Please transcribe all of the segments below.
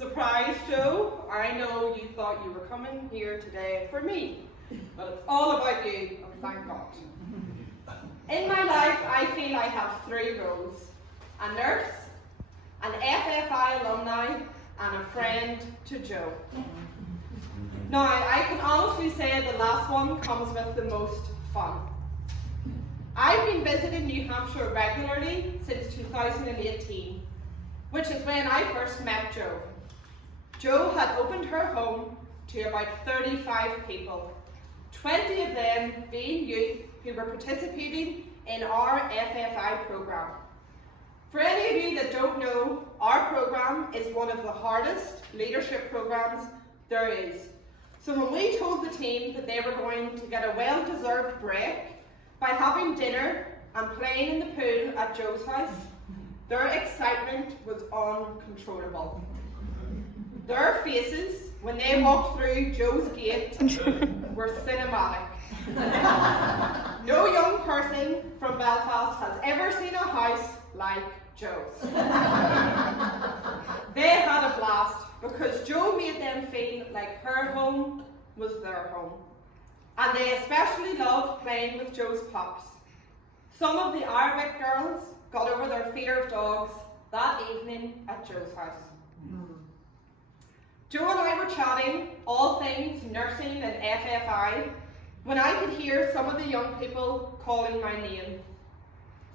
Surprise, Jo. I know you thought you were coming here today for me, but it's all about you, and thank God. In my life, I feel I have three roles: a nurse, an FFI alumni, and a friend to Jo. Now, I can honestly say the last one comes with the most fun. I've been visiting New Hampshire regularly since 2018, which is when I first met Jo. Jo had opened her home to about 35 people, 20 of them being youth who were participating in our FFI program. For any of you that don't know, our program is one of the hardest leadership programs there is. So when we told the team that they were going to get a well-deserved break by having dinner and playing in the pool at Jo's house, their excitement was uncontrollable. Their faces, when they walked through Jo's gate, were cinematic. No young person from Belfast has ever seen a house like Jo's. They had a blast because Jo made them feel like her home was their home. And they especially loved playing with Jo's pups. Some of the Arabic girls got over their fear of dogs that evening at Jo's house. Jo and I were chatting all things nursing and FFI when I could hear some of the young people calling my name.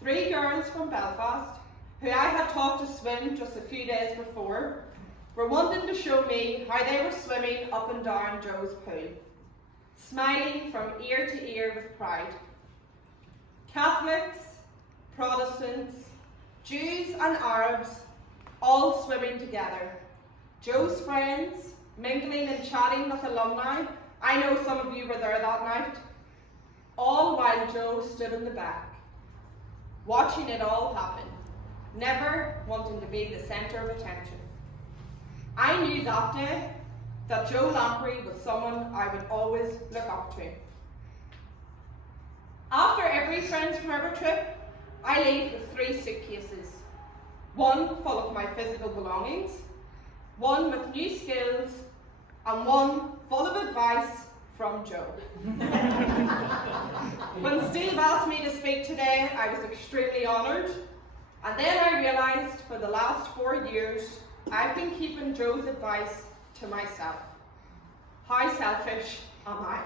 Three girls from Belfast, who I had taught to swim just a few days before, were wanting to show me how they were swimming up and down Jo's pool, smiling from ear to ear with pride. Catholics, Protestants, Jews and Arabs, all swimming together. Jo's friends, mingling and chatting with alumni. I know some of you were there that night. All while Jo stood in the back, watching it all happen, never wanting to be the centre of attention. I knew that day that Jo Lamprey was someone I would always look up to. After every Friends Forever trip, I leave with 3 suitcases. One full of my physical belongings, one with new skills, and one full of advice from Jo. When Steve asked me to speak today, I was extremely honoured, and then I realised for the last 4 years, I've been keeping Jo's advice to myself. How selfish am I?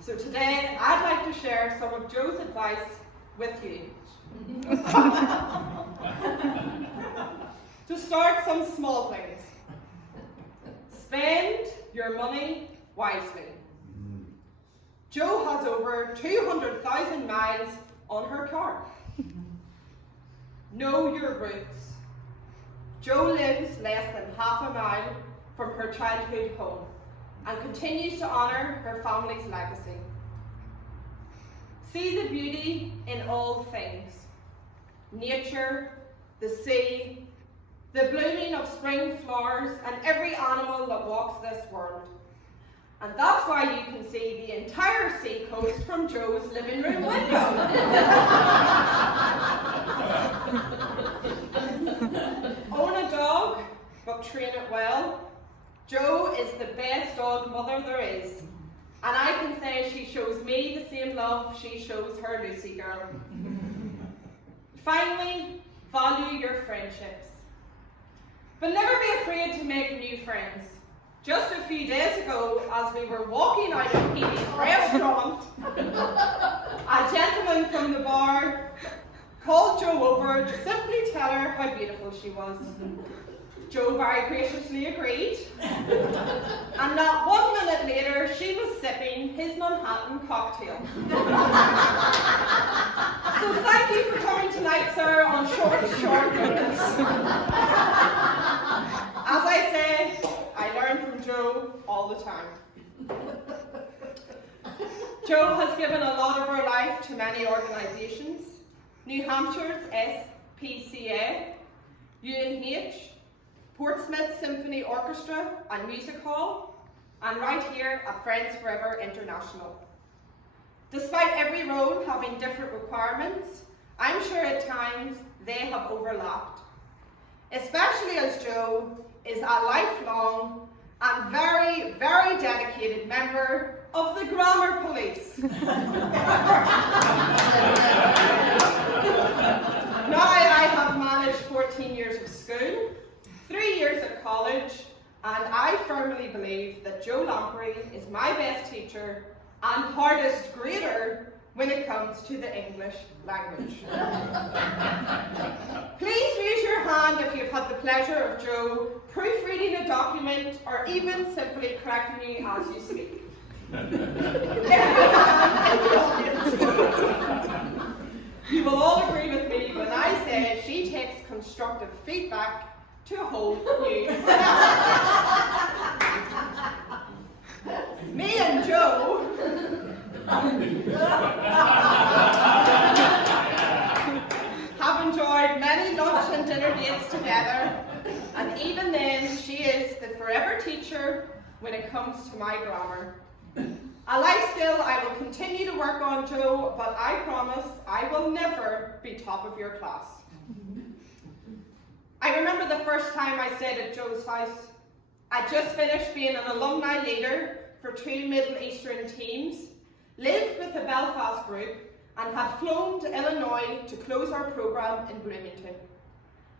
So today, I'd like to share some of Jo's advice with you. To start, some small things. Spend your money wisely. Jo has over 200,000 miles on her car. Know your roots. Jo lives less than half a mile from her childhood home and continues to honour her family's legacy. See the beauty in all things. Nature, the sea, the blooming of spring flowers, and every animal that walks this world. And that's why you can see the entire sea coast from Jo's living room window. Own a dog, but train it well. Jo is the best dog mother there is. And I can say she shows me the same love she shows her Lucy girl. Finally, value your friendships. But never be afraid to make new friends. Just a few days ago, as we were walking out of Petey's restaurant, a gentleman from the bar called Jo over to simply tell her how beautiful she was. Jo very graciously agreed, and not 1 minute later, she was sipping his Manhattan cocktail. So thank you for coming tonight, sir, on short notice. As I say, I learn from Jo all the time. Jo has given a lot of her life to many organisations: New Hampshire's SPCA, UNH, Portsmouth Symphony Orchestra and Music Hall, and right here at Friends Forever International. Despite every role having different requirements, I'm sure at times they have overlapped. Especially as Jo, is a lifelong and very, very dedicated member of the Grammar Police. Now I have managed 14 years of school, 3 years at college, and I firmly believe that Jo Lamprey is my best teacher and hardest grader when it comes to the English language. Please raise your hand if you've had the pleasure of Jo proofreading a document or even simply correcting me as you speak. You will all agree with me when I say she takes constructive feedback to a whole new. Me and Jo have enjoyed many lunch and dinner dates together, and even then she is the forever teacher when it comes to my grammar. A life skill I will continue to work on, Jo, but I promise I will never be top of your class. I remember the first time I stayed at Jo's house. I'd just finished being an alumni leader for 2 Middle Eastern teams, lived with the Belfast group, and had flown to Illinois to close our programme in Bloomington.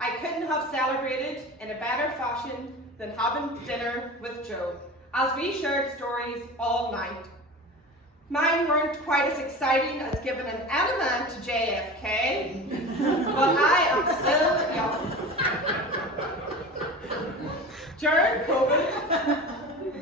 I couldn't have celebrated in a better fashion than having dinner with Jo, as we shared stories all night. Mine weren't quite as exciting as giving an enema to JFK, but I am still young. During COVID,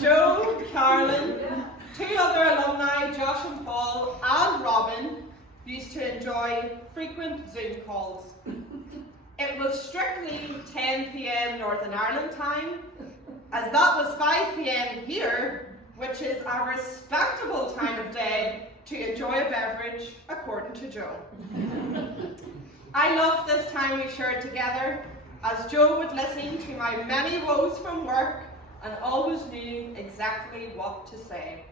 Jo, Carolyn, 2 other alumni, Josh and Paul, and Robin, used to enjoy frequent Zoom calls. It was strictly 10 p.m. Northern Ireland time, as that was 5 p.m. here, which is a respectable time of day to enjoy a beverage, according to Jo. I loved this time we shared together, as Jo would listen to my many woes from work and always knew exactly what to say.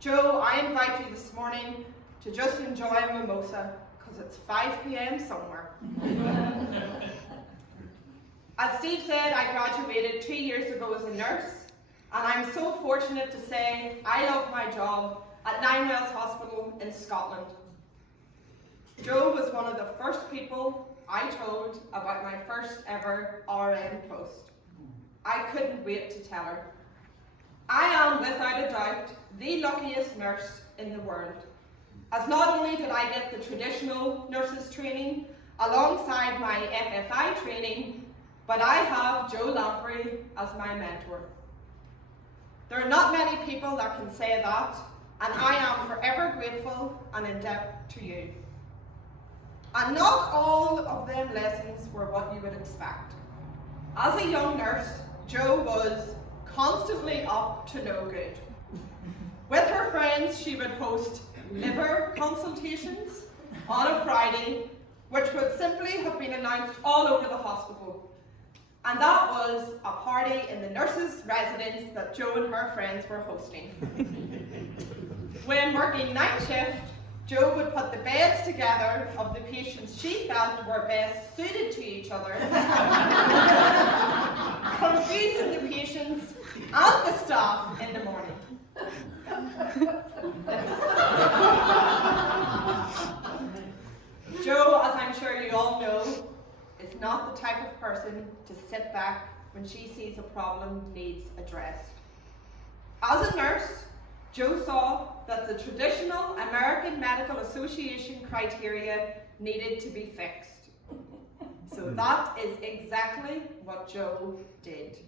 Jo, I invite you this morning to just enjoy a mimosa, because it's 5 p.m. somewhere. As Steve said, I graduated 2 years ago as a nurse, and I'm so fortunate to say I love my job at Nine Wells Hospital in Scotland. Jo was one of the first people I told about my first ever RN post. I couldn't wait to tell her. I am, without a doubt, the luckiest nurse in the world, as not only did I get the traditional nurses training alongside my FFI training, but I have Jo Lamprey as my mentor. There are not many people that can say that, and I am forever grateful and in debt to you. And not all of them lessons were what you would expect. As a young nurse, Jo was constantly up to no good. With her friends, she would host liver consultations on a Friday, which would simply have been announced all over the hospital. And that was a party in the nurses' residence that Jo and her friends were hosting. When working night shift, Jo would put the beds together of the patients she felt were best suited to each other, confusing the patients and the staff in the morning. Jo, as I'm sure you all know, is not the type of person to sit back when she sees a problem needs addressed. As a nurse, Jo saw that the traditional American Medical Association criteria needed to be fixed. So that is exactly what Jo did.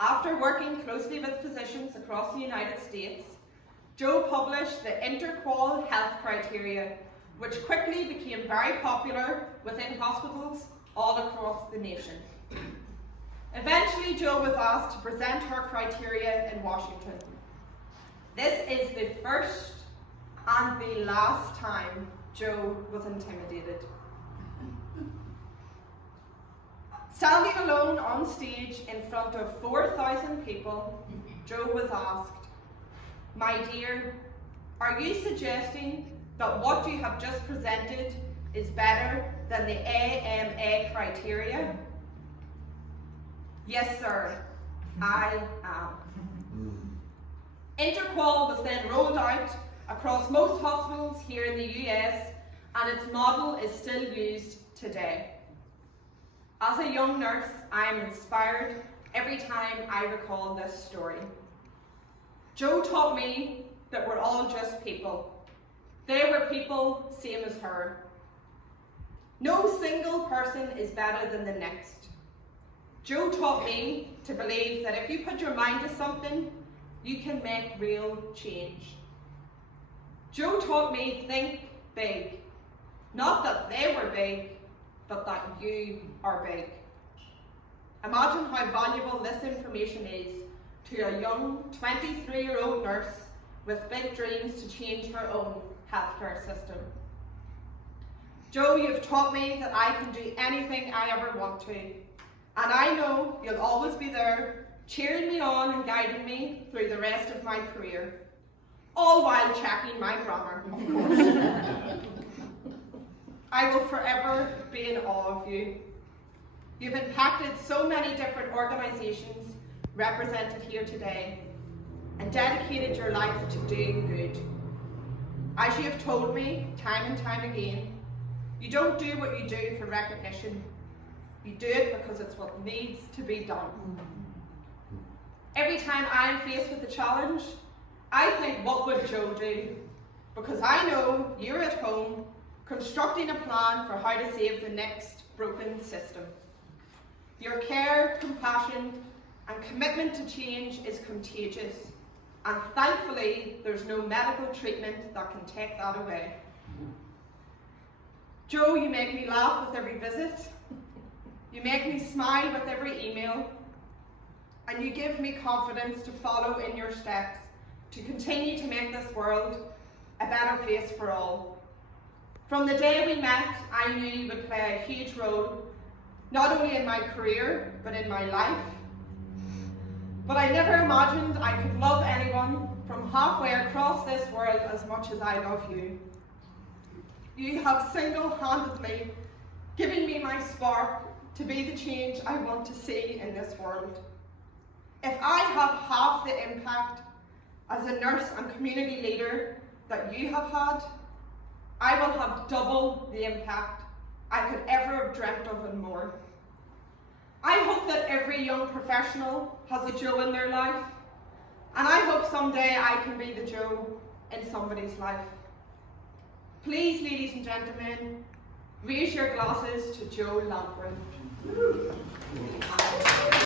After working closely with physicians across the United States, Jo published the Interqual Health Criteria, which quickly became very popular within hospitals all across the nation. Eventually, Jo was asked to present her criteria in Washington. This is the first and the last time Jo was intimidated. Standing alone on stage in front of 4,000 people, Jo was asked, "My dear, are you suggesting that what you have just presented is better than the AMA criteria?" Yes, sir, I am. Interqual was then rolled out across most hospitals here in the US, and its model is still used today. As a young nurse, I am inspired every time I recall this story. Jo taught me that we're all just people. They were people same as her. No single person is better than the next. Jo taught me to believe that if you put your mind to something, you can make real change. Jo taught me think big. Not that they were big, but that you are big. Imagine how valuable this information is to a young 23-year-old nurse with big dreams to change her own healthcare system. Jo, you've taught me that I can do anything I ever want to, and I know you'll always be there, cheering me on and guiding me through the rest of my career, all while checking my grammar, of course. I will forever be in awe of you. You've impacted so many different organisations represented here today and dedicated your life to doing good. As you have told me time and time again, you don't do what you do for recognition. You do it because it's what needs to be done. Every time I am faced with a challenge, I think, what would Jo do? Because I know you're at home constructing a plan for how to save the next broken system. Your care, compassion, and commitment to change is contagious, and thankfully there's no medical treatment that can take that away. Jo, you make me laugh with every visit, you make me smile with every email, and you give me confidence to follow in your steps, to continue to make this world a better place for all. From the day we met, I knew you would play a huge role, not only in my career, but in my life. But I never imagined I could love anyone from halfway across this world as much as I love you. You have single-handedly given me my spark to be the change I want to see in this world. If I have half the impact as a nurse and community leader that you have had, I will have double the impact I could ever have dreamt of and more. I hope that every young professional has a Jo in their life, and I hope someday I can be the Jo in somebody's life. Please, ladies and gentlemen, raise your glasses to Jo Lamprey.